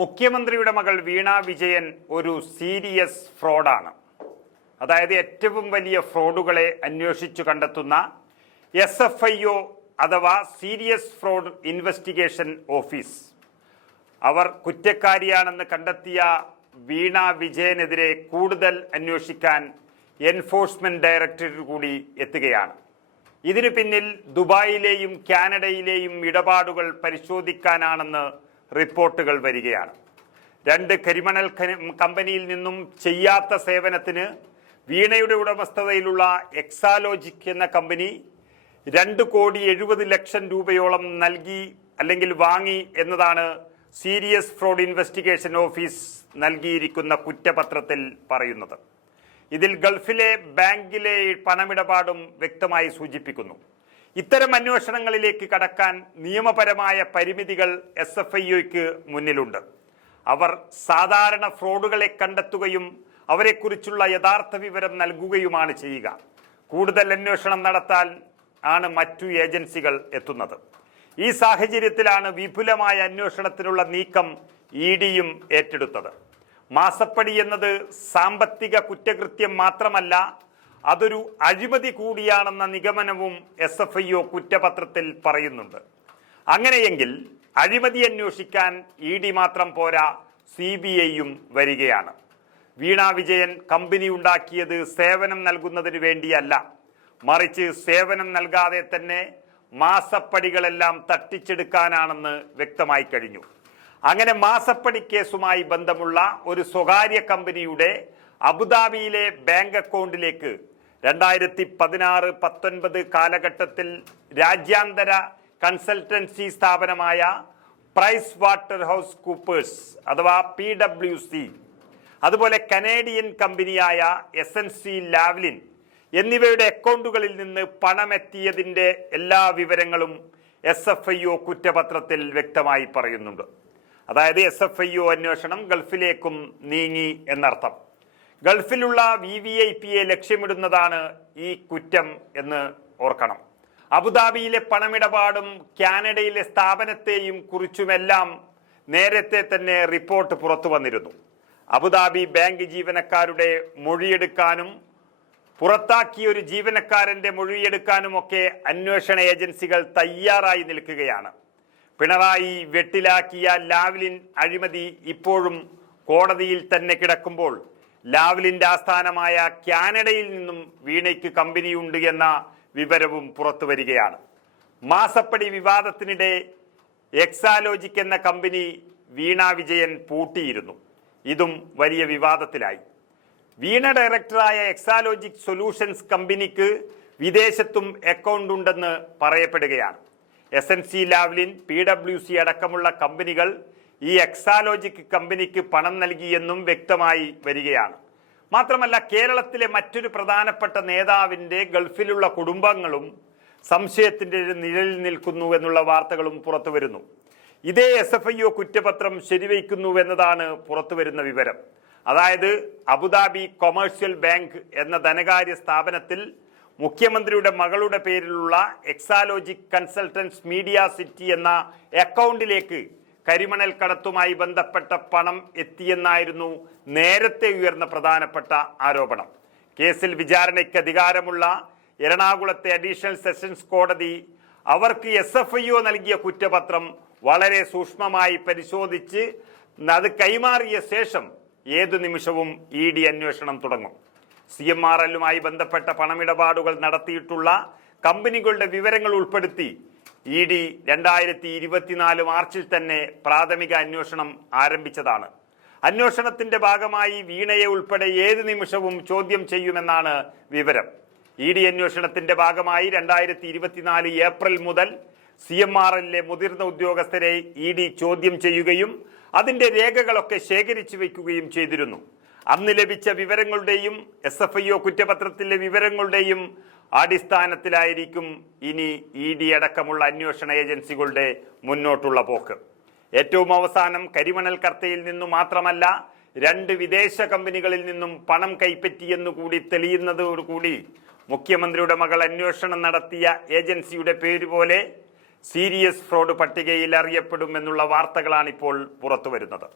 മുഖ്യമന്ത്രിയുടെ മകൾ വീണ വിജയൻ ഒരു സീരിയസ് ഫ്രോഡാണ്. അതായത് ഏറ്റവും വലിയ ഫ്രോഡുകളെ അന്വേഷിച്ചു കണ്ടെത്തുന്ന എസ് എഫ് ഐ ഒ അഥവാ സീരിയസ് ഫ്രോഡ് ഇൻവെസ്റ്റിഗേഷൻ ഓഫീസ്. അവർ കുറ്റക്കാരിയാണെന്ന് കണ്ടെത്തിയ വീണ വിജയനെതിരെ കൂടുതൽ അന്വേഷിക്കാൻ എൻഫോഴ്സ്മെന്റ് ഡയറക്ടറേറ്റ് കൂടി എത്തുകയാണ്. ഇതിനു പിന്നിൽ ദുബായിലെയും കാനഡയിലെയും ഇടപാടുകൾ പരിശോധിക്കാനാണെന്ന് റിപ്പോർട്ടുകൾ വരികയാണ്. രണ്ട് കരിമണൽ കമ്പനിയിൽ നിന്നും ചെയ്യാത്ത സേവനത്തിന് വീണയുടെ ഉടമസ്ഥതയിലുള്ള എക്സാലോജിക് എന്ന കമ്പനി രണ്ട് കോടി എഴുപത് ലക്ഷം രൂപയോളം നൽകി അല്ലെങ്കിൽ വാങ്ങി എന്നതാണ് സീരിയസ് ഫ്രോഡ് ഇൻവെസ്റ്റിഗേഷൻ ഓഫീസ് നൽകിയിരിക്കുന്ന കുറ്റപത്രത്തിൽ പറയുന്നത്. ഇതിൽ ഗൾഫിലെ ബാങ്കിലെ പണമിടപാടും വ്യക്തമായി സൂചിപ്പിക്കുന്നു. ഇത്തരം അന്വേഷണങ്ങളിലേക്ക് കടക്കാൻ നിയമപരമായ പരിമിതികൾ എസ് എഫ് ഐ ഒക്ക് മുന്നിലുണ്ട്. അവർ സാധാരണ ഫ്രോഡുകളെ കണ്ടെത്തുകയും അവരെക്കുറിച്ചുള്ള യഥാർത്ഥ വിവരം നൽകുകയുമാണ് ചെയ്യുക. കൂടുതൽ അന്വേഷണം നടത്താൻ ആണ് മറ്റു ഏജൻസികൾ എത്തുന്നത്. ഈ സാഹചര്യത്തിലാണ് വിപുലമായ അന്വേഷണത്തിനുള്ള നീക്കം ഇ ഡിയും ഏറ്റെടുത്തത്. മാസപ്പടി എന്നത് സാമ്പത്തിക കുറ്റകൃത്യം മാത്രമല്ല അതൊരു അഴിമതി കൂടിയാണെന്ന നിഗമനവും എസ് എഫ് ഐ ഒ കുറ്റപത്രത്തിൽ പറയുന്നുണ്ട്. അങ്ങനെയെങ്കിൽ അഴിമതി അന്വേഷിക്കാൻ ഇ ഡി മാത്രം പോരാ സി ബി ഐയും വരികയാണ്. വീണ വിജയൻ കമ്പനി ഉണ്ടാക്കിയത് സേവനം നൽകുന്നതിന് വേണ്ടിയല്ല. മറിച്ച് സേവനം നൽകാതെ തന്നെ മാസപ്പടികളെല്ലാം തട്ടിച്ചെടുക്കാനാണെന്ന് വ്യക്തമായി കഴിഞ്ഞു. അങ്ങനെ മാസപ്പടി കേസുമായി ബന്ധമുള്ള ഒരു സ്വകാര്യ കമ്പനിയുടെ അബുദാബിയിലെ ബാങ്ക് അക്കൗണ്ടിലേക്ക് രണ്ടായിരത്തി പതിനാറ് പത്തൊൻപത് കാലഘട്ടത്തിൽ രാജ്യാന്തര കൺസൾട്ടൻസി സ്ഥാപനമായ പ്രൈസ് വാട്ടർ ഹൗസ് കൂപ്പേഴ്സ് അഥവാ പി ഡബ്ല്യു സി അതുപോലെ കനേഡിയൻ കമ്പനിയായ എസ് എൻ സി ലാവ്ലിൻ എന്നിവയുടെ അക്കൗണ്ടുകളിൽ നിന്ന് പണമെത്തിയതിന്റെ എല്ലാ വിവരങ്ങളും എസ് എഫ് ഐ ഒ കുറ്റപത്രത്തിൽ വ്യക്തമായി പറയുന്നുണ്ട്. അതായത് എസ് എഫ് ഐ ഒ അന്വേഷണം ഗൾഫിലേക്കും നീങ്ങി എന്നർത്ഥം. ഗൾഫിലുള്ള വി വി ഐ പിയെ ലക്ഷ്യമിടുന്നതാണ് ഈ കുറ്റം എന്ന് ഓർക്കണം. അബുദാബിയിലെ പണമിടപാടും കാനഡയിലെ സ്ഥാപനത്തെയും കുറിച്ചുമെല്ലാം നേരത്തെ തന്നെ റിപ്പോർട്ട് പുറത്തു വന്നിരുന്നു. അബുദാബി ബാങ്ക് ജീവനക്കാരുടെ മൊഴിയെടുക്കാനും പുറത്താക്കിയ ഒരു ജീവനക്കാരന്റെ മൊഴിയെടുക്കാനുമൊക്കെ അന്വേഷണ ഏജൻസികൾ തയ്യാറായി നിൽക്കുകയാണ്. പിണറായി വെട്ടിലാക്കിയ ലാവ്ലിൻ അഴിമതി ഇപ്പോഴും കോടതിയിൽ തന്നെ കിടക്കുമ്പോൾ ലാവ്ലിന്റെ ആസ്ഥാനമായ കാനഡയിൽ നിന്നും വീണയ്ക്ക് കമ്പനിയുണ്ട് എന്ന വിവരവും പുറത്തു വരികയാണ്. മാസപ്പടി വിവാദത്തിനിടെ എക്സാലോജിക് എന്ന കമ്പനി വീണ വിജയൻ പൂട്ടിയിരുന്നു. ഇതും വലിയ വിവാദത്തിലായി. വീണ ഡയറക്ടറായ എക്സാലോജിക് സൊല്യൂഷൻസ് കമ്പനിക്ക് വിദേശത്തും അക്കൗണ്ട് ഉണ്ടെന്ന് പറയപ്പെടുകയാണ്. S N C Lavalin P W C അടക്കമുള്ള കമ്പനികൾ ഈ എക്സാലോജിക് കമ്പനിക്ക് പണം നൽകിയെന്നും വ്യക്തമായി വരികയാണ്. മാത്രമല്ല കേരളത്തിലെ മറ്റൊരു പ്രധാനപ്പെട്ട നേതാവിന്റെ ഗൾഫിലുള്ള കുടുംബങ്ങളും സംശയത്തിന്റെ നിഴലിൽ നിൽക്കുന്നു എന്നുള്ള വാർത്തകളും പുറത്തു വരുന്നു. ഇതേ എസ് എഫ് ഐ ഒ കുറ്റപത്രം ശരിവയ്ക്കുന്നു എന്നതാണ് പുറത്തു വരുന്ന വിവരം. അതായത് അബുദാബി കൊമേഴ്സ്യൽ ബാങ്ക് എന്ന ധനകാര്യ സ്ഥാപനത്തിൽ മുഖ്യമന്ത്രിയുടെ മകളുടെ പേരിലുള്ള എക്സാലോജിക് കൺസൾട്ടൻസ് മീഡിയ സിറ്റി എന്ന അക്കൗണ്ടിലേക്ക് കരിമണൽ കടത്തുമായി ബന്ധപ്പെട്ട പണം എത്തിയെന്നായിരുന്നു നേരത്തെ ഉയർന്ന പ്രധാനപ്പെട്ട ആരോപണം. കേസിൽ വിചാരണയ്ക്ക് അധികാരമുള്ള എറണാകുളത്തെ അഡീഷണൽ സെഷൻസ് കോടതി അവർക്ക് എസ് എഫ് ഐ ഒ നൽകിയ കുറ്റപത്രം വളരെ സൂക്ഷ്മമായി പരിശോധിച്ച് അത് കൈമാറിയ ശേഷം ഏതു നിമിഷവും ഇ ഡി അന്വേഷണം തുടങ്ങും. സി എം ആർ എല്ലുമായി ബന്ധപ്പെട്ട പണമിടപാടുകൾ നടത്തിയിട്ടുള്ള കമ്പനികളുടെ വിവരങ്ങൾ ഉൾപ്പെടുത്തി ഇ ഡി രണ്ടായിരത്തി ഇരുപത്തിനാല് മാർച്ചിൽ തന്നെ പ്രാഥമിക അന്വേഷണം ആരംഭിച്ചതാണ്. അന്വേഷണത്തിന്റെ ഭാഗമായി വീണയെ ഉൾപ്പെടെ ഏത് നിമിഷവും ചോദ്യം ചെയ്യുമെന്നാണ് വിവരം. ഇ ഡി അന്വേഷണത്തിന്റെ ഭാഗമായി രണ്ടായിരത്തി ഇരുപത്തിനാല് ഏപ്രിൽ മുതൽ സി എം ആർ എല്ലിലെ മുതിർന്ന ഉദ്യോഗസ്ഥരെ ഇ ഡി ചോദ്യം ചെയ്യുകയും അതിന്റെ രേഖകളൊക്കെ ശേഖരിച്ചു വയ്ക്കുകയും ചെയ്തിരുന്നു. അന്ന് ലഭിച്ച വിവരങ്ങളുടെയും എസ് എഫ് ഐ ഒ കുറ്റപത്രത്തിലെ വിവരങ്ങളുടെയും അടിസ്ഥാനത്തിലായിരിക്കും ഇനി ഇ ഡി അടക്കമുള്ള അന്വേഷണ ഏജൻസികളുടെ മുന്നോട്ടുള്ള പോക്ക്. ഏറ്റവും അവസാനം കരിമണൽ കർത്തയിൽ നിന്നു മാത്രമല്ല രണ്ട് വിദേശ കമ്പനികളിൽ നിന്നും പണം കൈപ്പറ്റിയെന്നു കൂടി തെളിയുന്നതോടുകൂടി മുഖ്യമന്ത്രിയുടെ മകൾ അന്വേഷണം നടത്തിയ ഏജൻസിയുടെ പേര് പോലെ സീരിയസ് ഫ്രോഡ് പട്ടികയിൽ അറിയപ്പെടുമെന്നുള്ള വാർത്തകളാണിപ്പോൾ പുറത്തു വരുന്നത്